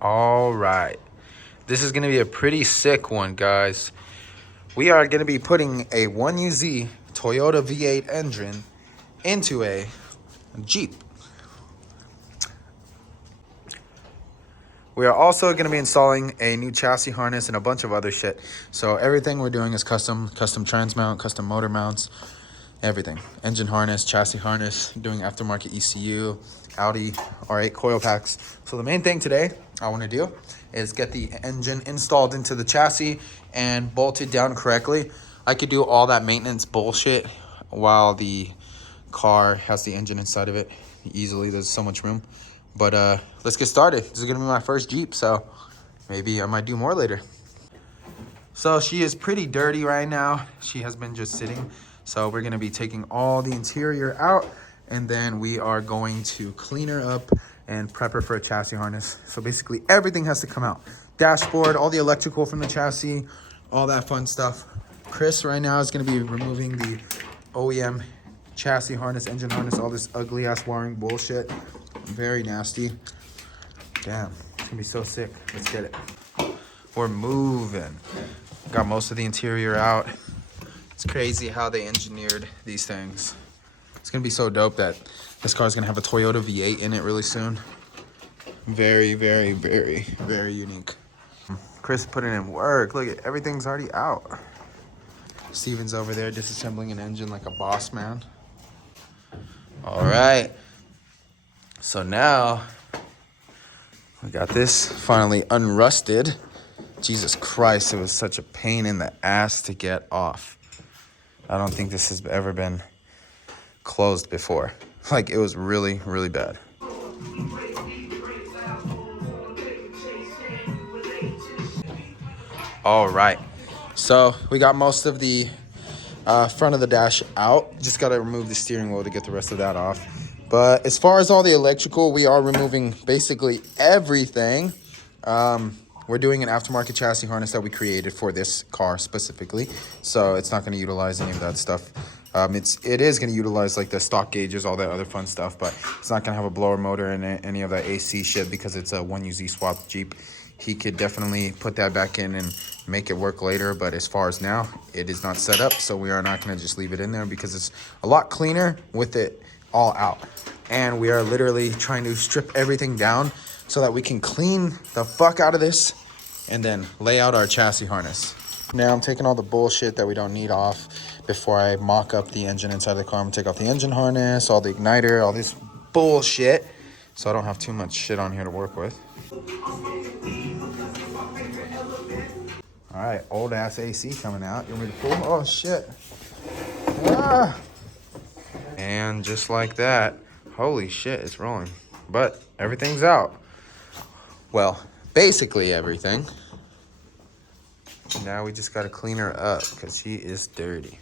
All right. This is going to be a pretty sick one, guys. We are going to be putting a 1UZ Toyota V8 engine into a Jeep. We are also going to be installing a new chassis harness and a bunch of other shit. So everything we're doing is custom trans mount, custom motor mounts, everything. Engine harness, chassis harness, doing aftermarket ECU, Audi R8 coil packs. So the main thing today I want to do is get the engine installed into the chassis and bolted down correctly. I could do all that maintenance bullshit while the car has the engine inside of it easily. There's so much room. But let's get started. This is gonna be my first Jeep, so maybe I might do more later. So she is pretty dirty right now. She has been just sitting. So we're gonna be taking all the interior out, and then we are going to clean her up and prep her for a chassis harness. So basically everything has to come out. Dashboard, all the electrical from the chassis, all that fun stuff. Chris right now is gonna be removing the OEM chassis harness, engine harness, all this ugly ass wiring bullshit. Very nasty. Damn, it's gonna be so sick. Let's get it. We're moving. Got most of the interior out. It's crazy how they engineered these things. It's gonna be so dope that this car is gonna have a Toyota V8 in it really soon. Very, very, very, very unique. Chris putting in work. Look at everything's already out. Steven's over there disassembling an engine like a boss man. All right. So now we got this finally unrusted. Jesus Christ, it was such a pain in the ass to get off. I don't think this has ever been closed before. Like, it was really, really bad. All right. So we got most of the front of the dash out. Just got to remove the steering wheel to get the rest of that off. But as far as all the electrical, we are removing basically everything. We're doing an aftermarket chassis harness that we created for this car specifically. So it's not going to utilize any of that stuff. It is going to utilize like the stock gauges, all that other fun stuff, but it's not going to have a blower motor and any of that AC shit because it's a 1UZ swap Jeep. He could definitely put that back in and make it work later, but as far as now, it is not set up. So we are not going to just leave it in there because it's a lot cleaner with it all out. And we are literally trying to strip everything down so that we can clean the fuck out of this and then lay out our chassis harness. Now I'm taking all the bullshit that we don't need off before I mock up the engine inside the car. I'm gonna take off the engine harness, all the igniter, all this bullshit, so I don't have too much shit on here to work with. All right, old ass AC coming out. You want me to pull? Oh shit. Ah. And just like that, holy shit, it's rolling. But everything's out. Well, basically everything. Now we just gotta clean her up because she is dirty.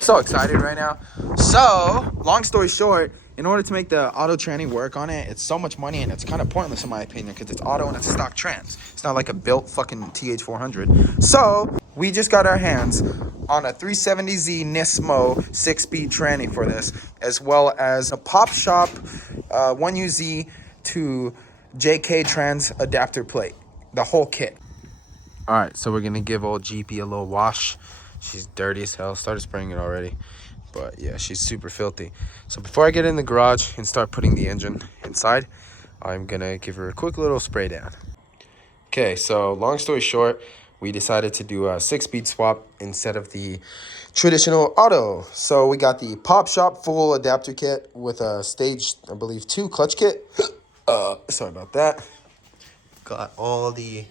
So excited right now. So, long story short, in order to make the auto tranny work on it, it's so much money and it's kind of pointless in my opinion because it's auto and it's a stock trans. It's not like a built fucking TH400. So, we just got our hands on a 370Z Nismo 6-speed tranny for this, as well as a Pop Shop 1UZ to JK trans adapter plate, the whole kit. All right, so we're gonna give old GP a little wash. She's dirty as hell. Started spraying it already, but yeah, she's super filthy. So before I get in the garage and start putting the engine inside, I'm gonna give her a quick little spray down. Okay, so long story short, we decided to do a 6-speed swap instead of the traditional auto. So we got the Pop Shop full adapter kit with a stage, I believe, 2 clutch kit. Sorry about that. Got all the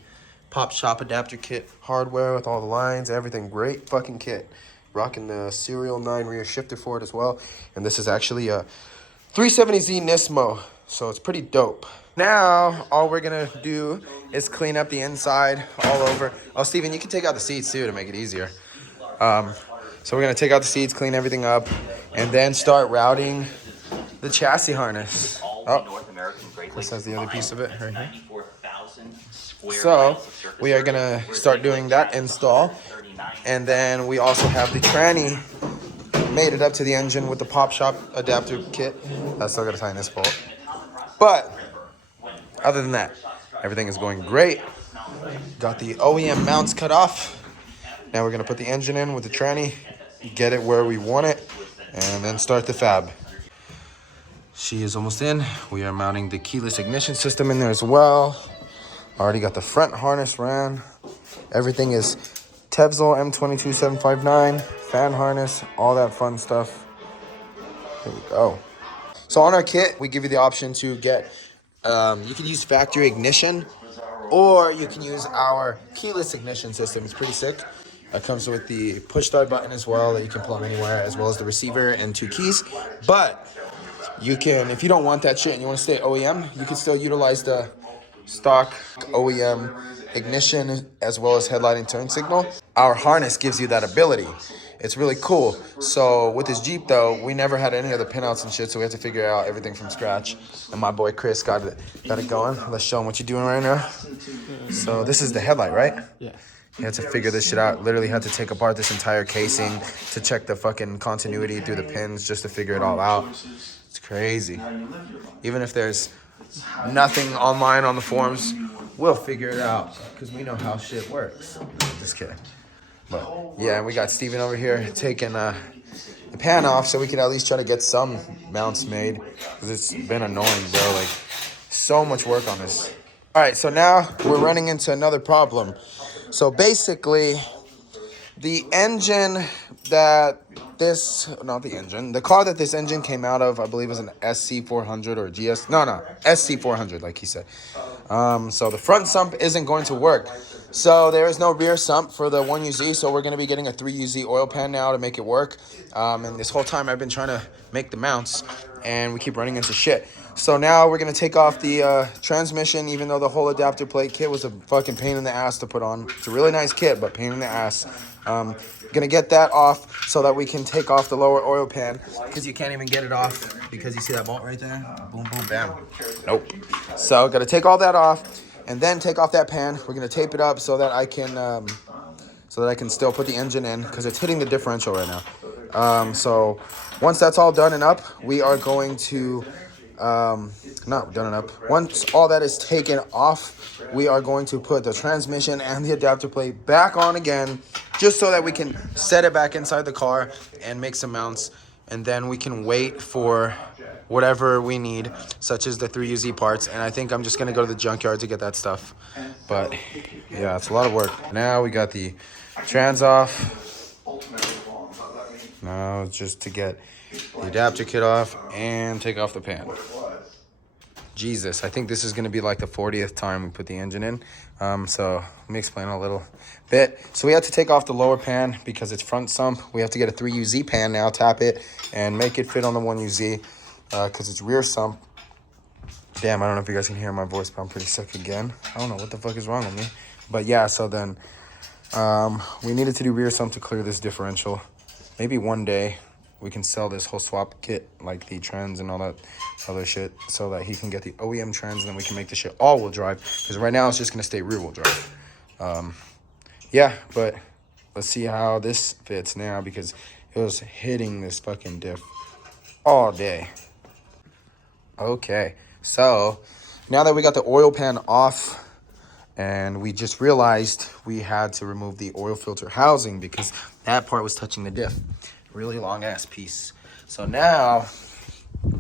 Pop Shop adapter kit hardware with all the lines, everything. Great fucking kit. Rocking the Serial 9 rear shifter for it as well. And this is actually a 370Z Nismo, so it's pretty dope. Now, all we're gonna do is clean up the inside all over. Oh, Steven, you can take out the seats too to make it easier. So we're gonna take out the seats, clean everything up, and then start routing the chassis harness. Oh, this has the other piece of it right here. So we are gonna start doing that install, and then we also have the tranny mated up to the engine with the Pop Shop adapter kit. I still gotta tighten this bolt, but other than that, Everything is going great. Got the OEM mounts cut off. Now we're gonna put the engine in with the tranny, get it where we want it, and then start the fab. She is almost in. We are mounting the keyless ignition system in there as well. Already got the front harness ran. Everything is Tevzel M22759, fan harness, all that fun stuff. Here we go. So on our kit, we give you the option to get, you can use factory ignition, or you can use our keyless ignition system. It's pretty sick. It comes with the push start button as well that you can plug anywhere, as well as the receiver and 2 keys. But you can, if you don't want that shit and you want to stay OEM, you can still utilize the stock OEM ignition as well as headlight and turn signal. Our harness gives you that ability. It's really cool. So with this Jeep though, we never had any other pinouts and shit, so we had to figure out everything from scratch. And my boy Chris got it going. Let's show him what you're doing right now. So this is the headlight, right? Yeah. He had to figure this shit out. Literally had to take apart this entire casing to check the fucking continuity through the pins just to figure it all out. It's crazy. Even if there's nothing online on the forums, we'll figure it out because we know how shit works. Just kidding. But yeah, we got Steven over here taking the pan off so we can at least try to get some mounts made because it's been annoying, bro. Like, so much work on this. All right, so now we're running into another problem. So basically, the engine that the car that this engine came out of, I believe, is an SC400 or GS. No, SC400, like he said. So the front sump isn't going to work. So there is no rear sump for the 1UZ, so we're going to be getting a 3UZ oil pan now to make it work. And this whole time I've been trying to make the mounts, and we keep running into shit. So now we're going to take off the transmission, even though the whole adapter plate kit was a fucking pain in the ass to put on. It's a really nice kit, but pain in the ass. Gonna get that off so that we can take off the lower oil pan, because you can't even get it off because you see that bolt right there? Boom, boom, bam. Nope. So gotta take all that off and then take off that pan. We're gonna tape it up so that I can still put the engine in, because it's hitting the differential right now. So once that's all done and up, we are going to once all that is taken off, we are going to put the transmission and the adapter plate back on again, just so that we can set it back inside the car and make some mounts, and then we can wait for whatever we need, such as the 3UZ parts. And I think I'm just gonna go to the junkyard to get that stuff. But yeah, it's a lot of work. Now we got the trans off. Now just to get the adapter kit off and take off the pan. Jesus, I think this is going to be like the 40th time we put the engine in. So let me explain a little bit. So we have to take off the lower pan because it's front sump. We have to get a 3UZ pan now, tap it, and make it fit on the 1UZ because it's rear sump. Damn, I don't know if you guys can hear my voice, but I'm pretty sick again. I don't know what the fuck is wrong with me. But yeah, so then we needed to do rear sump to clear this differential. Maybe one day we can sell this whole swap kit, like the trans and all that other shit, so that he can get the OEM trans, and then we can make the shit all-wheel drive, because right now it's just going to stay rear-wheel drive. Yeah, but let's see how this fits now, because it was hitting this fucking diff all day. Okay, so now that we got the oil pan off, and we just realized we had to remove the oil filter housing because that part was touching the diff. Really long ass piece. So now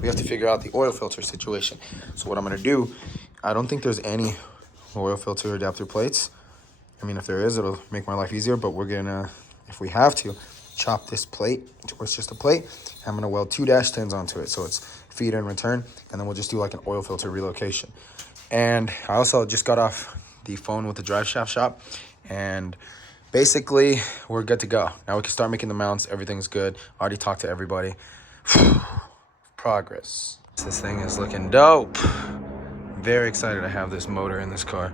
we have to figure out the oil filter situation. So what I'm gonna do, I don't think there's any oil filter adapter plates. I mean, if there is, it'll make my life easier, but we're gonna, if we have to, chop this plate, or it's just a plate. I'm gonna weld 2 -10s onto it, so it's feed and return, and then we'll just do like an oil filter relocation. And I also just got off the phone with the drive shaft shop, and basically, we're good to go. Now we can start making the mounts. Everything's good. Already talked to everybody. Progress. This thing is looking dope. Very excited to have this motor in this car.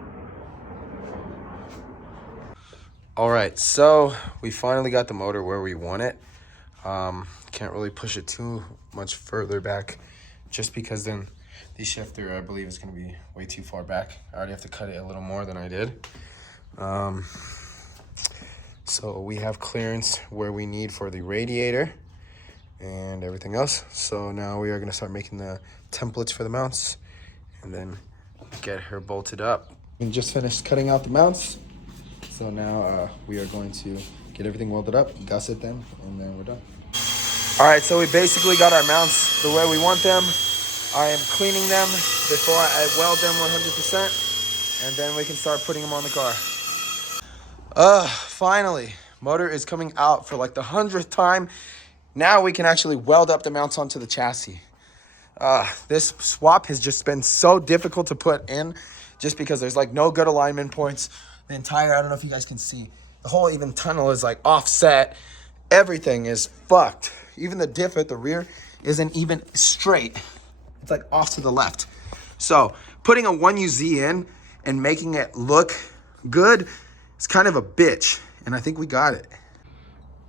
All right, so we finally got the motor where we want it. Can't really push it too much further back, just because then the shifter, I believe, is going to be way too far back. I already have to cut it a little more than I did. So we have clearance where we need for the radiator and everything else. So now we are going to start making the templates for the mounts and then get her bolted up. We just finished cutting out the mounts. So now we are going to get everything welded up, gusset them, and then we're done. All right, so we basically got our mounts the way we want them. I am cleaning them before I weld them 100%, and then we can start putting them on the car. Finally, motor is coming out for like the 100th time. Now we can actually weld up the mounts onto the chassis. This swap has just been so difficult to put in just because there's like no good alignment points. The entire, I don't know if you guys can see, the whole even tunnel is like offset. Everything is fucked. Even the diff at the rear isn't even straight. It's like off to the left. So putting a 1UZ in and making it look good is kind of a bitch. And I think we got it.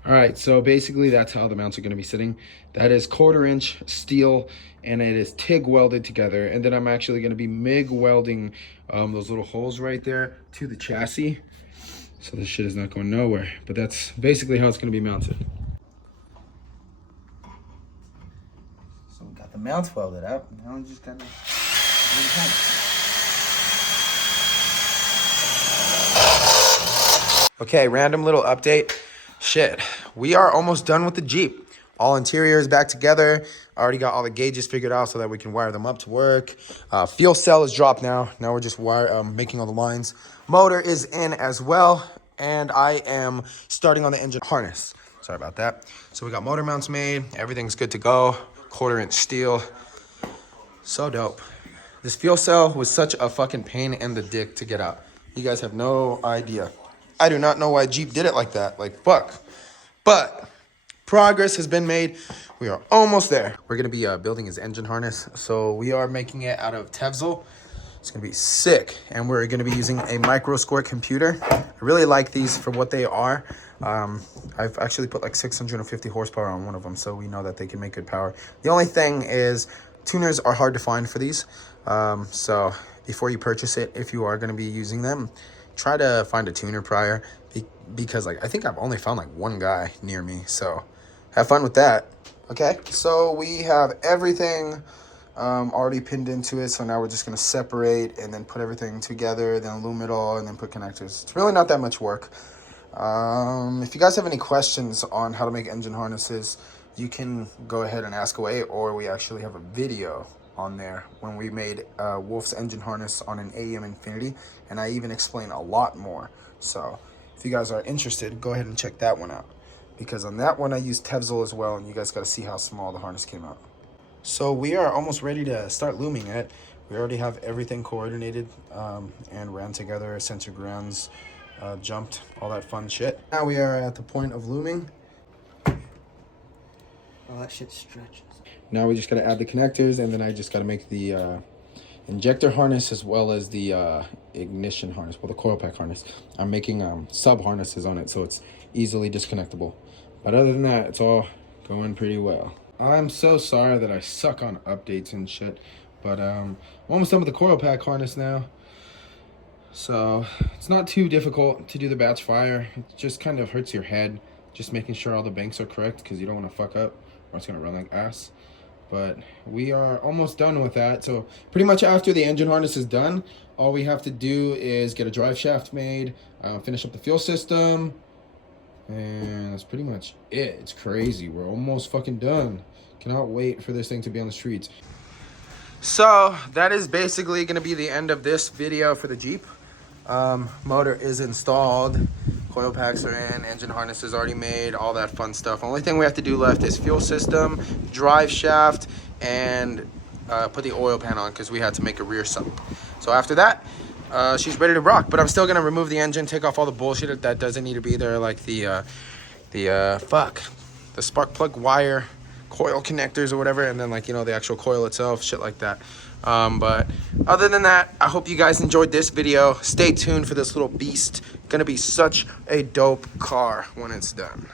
All right, so basically that's how the mounts are gonna be sitting. That is 1/4 inch steel and it is TIG welded together. And then I'm actually gonna be MIG welding those little holes right there to the chassis. So this shit is not going nowhere, but that's basically how it's gonna be mounted. So we got the mounts welded up. Now I'm just gonna Okay, random little update. Shit, we are almost done with the Jeep. All interior is back together. I already got all the gauges figured out so that we can wire them up to work. Fuel cell is dropped now. Now we're just making all the lines. Motor is in as well. And I am starting on the engine harness. Sorry about that. So we got motor mounts made. Everything's good to go. 1/4 inch steel. So dope. This fuel cell was such a fucking pain in the dick to get out. You guys have no idea. I do not know why Jeep did it like that. Like, fuck. But progress has been made. We are almost there. We're going to be building his engine harness. So we are making it out of Tevzel. It's going to be sick. And we're going to be using a micro squirt computer. I really like these for what they are. I've actually put like 650 horsepower on one of them. So we know that they can make good power. The only thing is tuners are hard to find for these. So before you purchase it, if you are going to be using them, try to find a tuner prior because like I think I've only found like one guy near me. So have fun with that. Okay, so we have everything already pinned into it. So now we're just going to separate and then put everything together, then loom it all, and then put connectors. It's really not that much work. If you guys have any questions on how to make engine harnesses, you can go ahead and ask away, or we actually have a video on there when we made Wolf's engine harness on an AEM Infinity, and I even explain a lot more. So if you guys are interested, go ahead and check that one out, because on that one I used Tevzel as well, and you guys got to see how small the harness came out. So we are almost ready to start looming it. We already have everything coordinated and ran together, sensor grounds, jumped, all that fun shit. Now we are at the point of looming. Oh, that shit stretches. Now we just got to add the connectors, and then I just got to make the injector harness as well as the ignition harness, well, the coil pack harness. I'm making sub harnesses on it, so it's easily disconnectable. But other than that, it's all going pretty well. I'm so sorry that I suck on updates and shit, but I'm almost done with the coil pack harness now. So it's not too difficult to do the batch fire. It just kind of hurts your head, just making sure all the banks are correct, because you don't want to fuck up or it's going to run like ass. But we are almost done with that. So pretty much after the engine harness is done, all we have to do is get a drive shaft made, finish up the fuel system, and that's pretty much it. It's crazy. We're almost fucking done. Cannot wait for this thing to be on the streets. So that is basically going to be the end of this video for the Jeep. Motor is installed. Coil packs are in, engine harness is already made, all that fun stuff. Only thing we have to do left is fuel system, drive shaft, and put the oil pan on, because we had to make a rear sump. So after that, she's ready to rock. But I'm still gonna remove the engine, take off all the bullshit that doesn't need to be there, like the spark plug wire, coil connectors or whatever, and then, like, you know, the actual coil itself, shit like that. But other than that, I hope you guys enjoyed this video. Stay tuned for this little beast. Gonna be such a dope car when it's done.